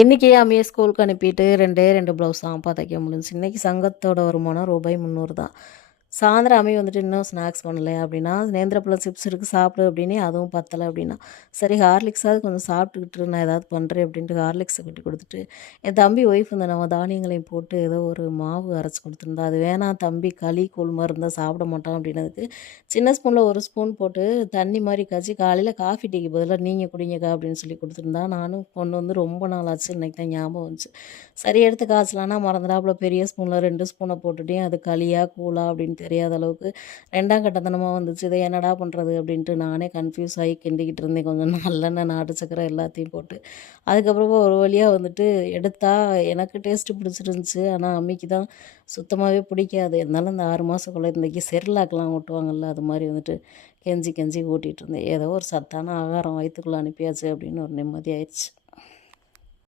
இன்னைக்கு அம்மிய ஸ்கூலுக்கு அனுப்பிட்டு 2 ப்ளவுஸ் தான்ப்பா தைக்க முடிஞ்சுச்சு. இன்னைக்கு சங்கத்தோட வருமானம் ரூபாய் 300 தான். சாயந்தரம் அம்மி வந்துட்டு இன்னும் ஸ்நாக்ஸ் பண்ணல அப்படின்னா, நேந்திரப்பழம் சிப்ஸ் இருக்குது சாப்பிடு அப்படின்னே அதுவும் பத்தல அப்படின்னா, சரி ஹார்லிக்ஸாவது கொஞ்சம் சாப்பிட்டுக்கிட்டு இரு, நான் ஏதாவது பண்ணுறேன் அப்படின்ட்டு ஹார்லிக்ஸை கொட்டி கொடுத்துட்டு, என் தம்பி ஒய்ஃப் இந்த நம்ம தானியங்களையும் போட்டு ஏதோ ஒரு மாவு அரைச்சி கொடுத்துருந்தா, அது வேணாம் தம்பி களி கூழ் மாதிரி இருந்தால் சாப்பிட மாட்டான் அப்படின்னதுக்கு, சின்ன ஸ்பூனில் ஒரு ஸ்பூன் போட்டு தண்ணி மாதிரி காய்ச்சி காலையில் காஃபி டீக்கு பதிலாக நீங்கள் குடிங்கக்கா அப்படின்னு சொல்லி கொடுத்துருந்தா, நானும் கொண்டு வந்து ரொம்ப நாள் ஆச்சு, இன்னைக்கு தான் ஞாபகம் வந்துச்சு. சரி எடுத்து காய்ச்சலான்னா மறந்துடாப்புல பெரிய ஸ்பூனில் 2 ஸ்பூனை போட்டுட்டேன். அது களியா கூழா அப்படின்னு தெரியாத அளவுக்கு 2ஆம் கட்டத்தனமாக வந்துச்சு. இதை என்னடா பண்ணுறது அப்படின்ட்டு நானே கன்ஃப்யூஸ் ஆகி கிண்டிக்கிட்டு இருந்தேன். கொஞ்சம் நல்லெண்ணெய், நாட்டு சக்கரை எல்லாத்தையும் போட்டு. அதுக்கப்புறமா ஒரு வழியாக வந்துட்டு எடுத்தா எனக்கு டேஸ்ட்டு பிடிச்சிருந்துச்சு. ஆனால் அம்மிக்கு தான் சுத்தமாகவே பிடிக்காது. இருந்தாலும் இந்த 6 மாத குழந்தைக்கு செர்லாக்லாம் ஊட்டுவாங்கள்ல, அது மாதிரி வந்துட்டு கெஞ்சி கெஞ்சி ஊட்டிகிட்டு இருந்தேன். ஏதோ ஒரு சத்தான ஆகாரம் வயிற்றுக்குள்ளே அனுப்பியாச்சு அப்படின்னு ஒரு நிம்மதி ஆயிடுச்சு.